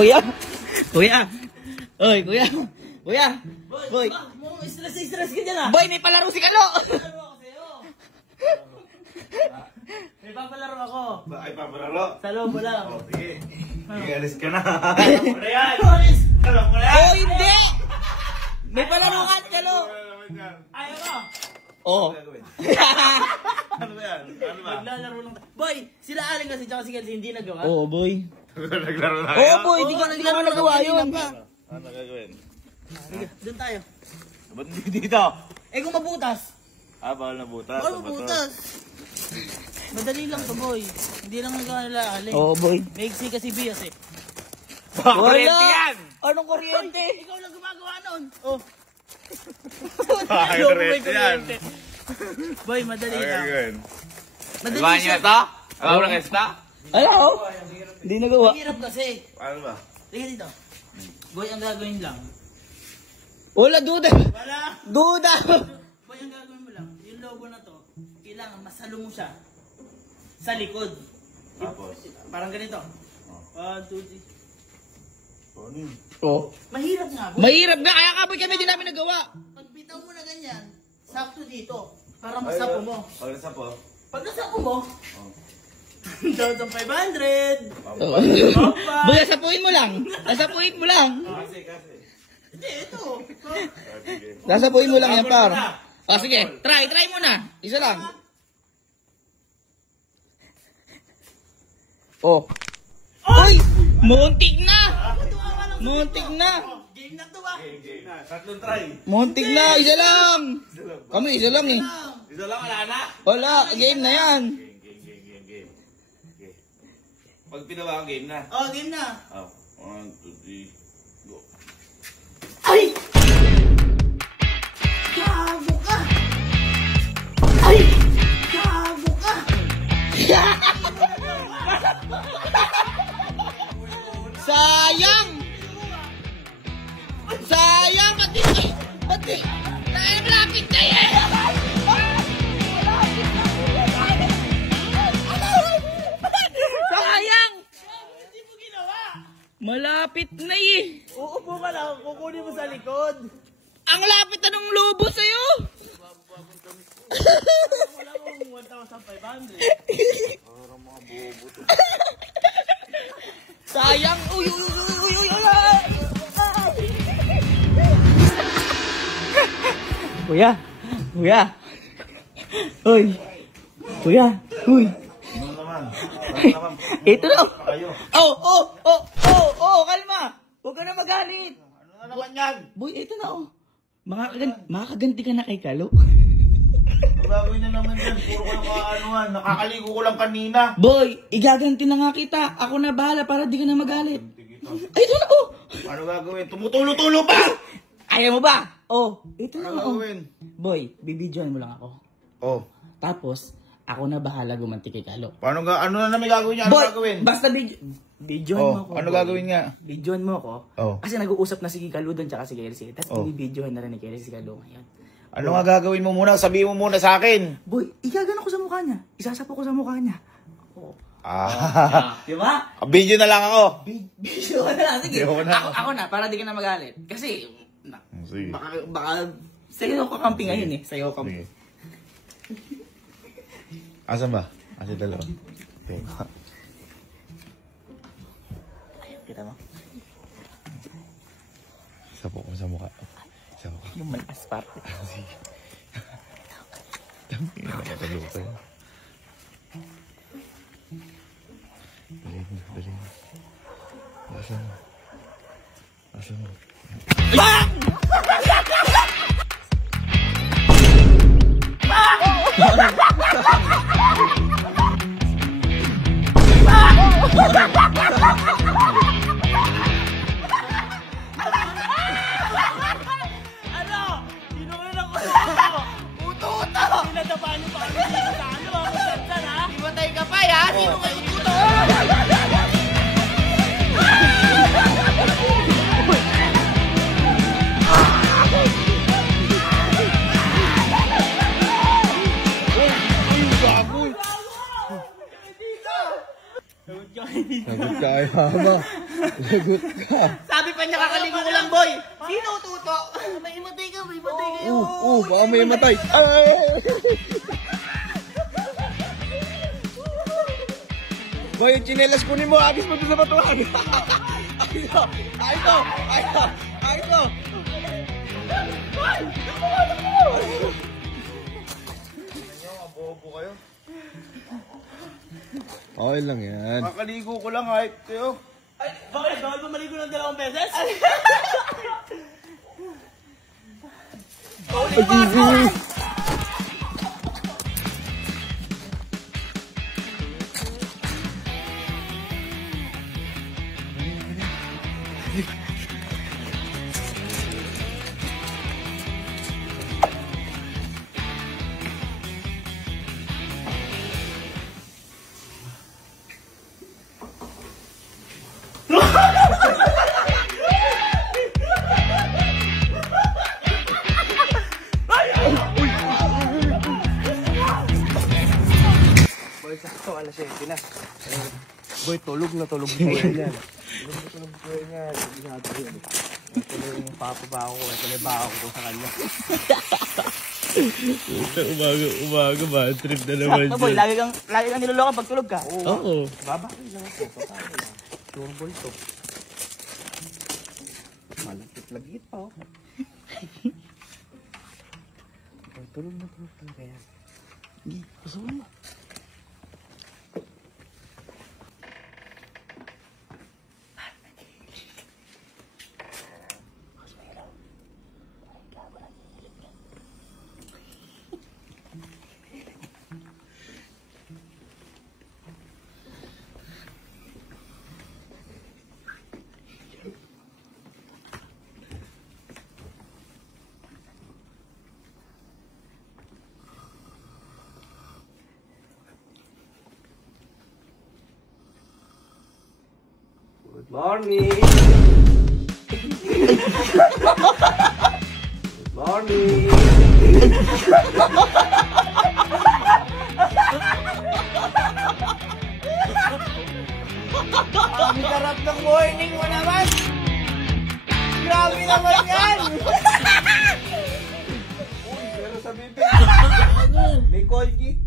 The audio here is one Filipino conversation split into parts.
Kuya! Kuya! Oy, kuya! Kuya! Boy! Stress ka dyan ah! Boy, may palaro si Kalo! May papalaro ako. Ay, papalaro? Sa loob mo lang. Oh, sige. Alis ka na. Alam mo na yan! Alam mo na yan! Oh, hindi! May palaro ka, Kalo! Ayaw ko! Oh. Ano ba yan? Ano ba? Maglalaro lang. Boy, sila Aling kasi tsaka si Kenzie hindi nagawa. Oh, boy. Naglaro na Oh, boy, di ka nagawa yun. Ano gagawin? Doon tayo. Ba't hindi dito? Eh kung mabutas. Ah, bawal na butas. Bawal mabutas. Madali lang to, boy. Hindi lang nagawa nila Aling. Oh, boy. May iksi kasi Bias eh. Kuryente yan! Anong kuryente? Ikaw lang gumagawa nun. Oh. Ay, Loko, kuryente may yan. kuryente. Boy, madali Ano lang. gagawin? Madali Iba niyo siya. ito? Alam mo na kesta? Ala, oh. Hindi nagawa. Mahirap kasi. Ano ba? Liga dito. Boy, ang gagawin lang. Wala, duda. Wala. Duda. Boy, ang gagawin mo lang. Yung logo na to, kailangan masalo mo siya sa likod. Tapos? Parang ganito. 1, 2, 3. Oh. Mahirap nga, boy. Mahirap nga, kaya kaboy kami din namin nagawa. Pag bitaw mo na ganyan, sakto dito. Para masapo mo. Pag nasa po? Pag nasapo mo, 1,500. Boy, nasapuin mo lang. Nasapuin mo lang. Kasi. Hindi, ito. Nasapuin mo lang yan, par. Ah, sige. Try mo na. Isa lang. Oh. Ay! Muntik na! Muntik na! Game na to ah. Game na. Tatlong try. Muntik na! Isa lang! Kami, isa lang eh. Isa lang, wala na. Wala, game na yan. Game. Okay. Pag pinawa ang game na. Oh, game na. Oh. 1, 2, 3, go. Ay! Gago ka! Ay! Gago ka! Sayang! Sayang! Pati! Malapit na yan! Sayang! Hindi mo ginawa! Malapit na eh! Uupo ka lang, kukunin mo sa likod. Ang lapit na ng lobo sa'yo! Wala mong 1,500. Sayang! Uy! Kuya! Kuya! Uy! Kuya! Uy! Ano naman? Ito na! Kayo. Oh! Kalma! Huwag ka na magalit! Ano na naman yan? Boy, ito na oh! Makakaganti ka na kay Kalo. Gagawin na naman yan. Puro ko lang kaanuhan. Nakakaligo ko lang kanina. Boy, igaganti na nga kita. Ako na bahala para di ka na magalit. Ay, ito na oh! Ano gagawin? Tumutulo-tulo pa! Ayaw mo ba? Oh, ito na Ano oh. gagawin? Boy, bibidyoan mo lang ako. Oh. Tapos, ako na bahala gumanti kay Kalo. Paano ano na namin gagawin niya? Ano Boy, gagawin? basta bidyoan mo ako. Ano boy. gagawin nga? Bidyoan mo ako. Oh. Kasi nag-uusap na si Kalo doon tsaka si Kelsey. Tapos Oh. bibidyoan na rin ni Kelsey si Kalo ngayon. Ano nga gagawin mo muna? Sabihin mo muna sa akin. Boy, igagano ko sa mukha niya. Isasapo ko sa mukha niya. Oh. Di ba? Video na lang ako. Video na lang. Sige, Video na. ako na, para di ka na magalit. Kasi, Sige. baka sa'yo ko kampi ngayon eh. Sa'yo ko kampi. Sige. Asan ba? Asan dalawa? Okay. Kita mo? Sapo ko sa mukha. Sapo ko. Yung malakas parte. Sige. Dami na nakatalo pa yan. Dali. Asan mo? Asan mo? BANG! Ano? Sinuhin ako sa ano? Uto-uto! Pinadabaan niyo pa kami dito sa ano? Masansan ha? Imatay ka pa ya! Sino ka ituto? Sagot ka ay mama. Lagot ka. Sabi pa niya kakaligo ko lang, boy. Sino tuto? May matay ka, may matay kayo. Baka may matay. Ay! Boy, yung chinelas kunin mo, agis mo doon sa batuhan. Ayos to! Bobo kayo. Okay lang yan. Kakaligo ko lang, hype kayo. Ay, bakit? Bawal ba maligo ng 2 beses? Uli pa ako! Boy, sakto, alas 7 na. Boy, tulog na tulog po yan. Tulog po yan. Sabi ko yan. Ito na yung papabaho ko. Ito na yung baho ko sa kanya. Umaga ba? Trip na naman Sakto, boy. Lagi kang niloloko pag tulog ka. Oo. Babaki lang ako. Papaya lang. Turbol to. Malagit pa oh. Boy, tulog na kaya. Hindi, pasuhin mo. Good morning! Good morning! Ang sarap ng morning mo naman! Grabe naman yan! Pero sa bibig, may Colgate.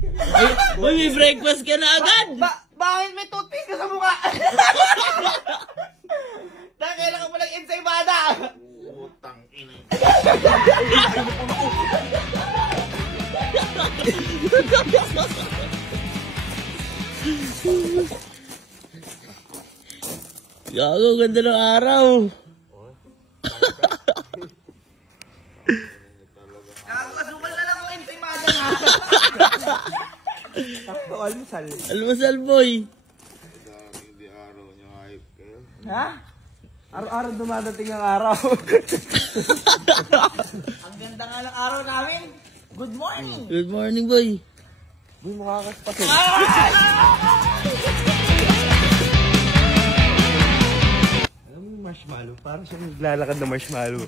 Boy, may breakfast ka na agad! Bakit may toothpaste ka sa mukha? Kailangan mo lang ensaymada! Utang ina. Gago, ganda ng araw! Asukal na lang ang ensaymada nga! Sakto, almusal. Almasal, boy! Hindi araw niyo, hype kayo. Ha? Araw-araw dumadating ang araw. Ang ganda nga ng araw namin! Good morning! Good morning, boy. Boy, mukha ka pasin. Alam mo yung marshmallow? Parang siya naglalakad na marshmallow.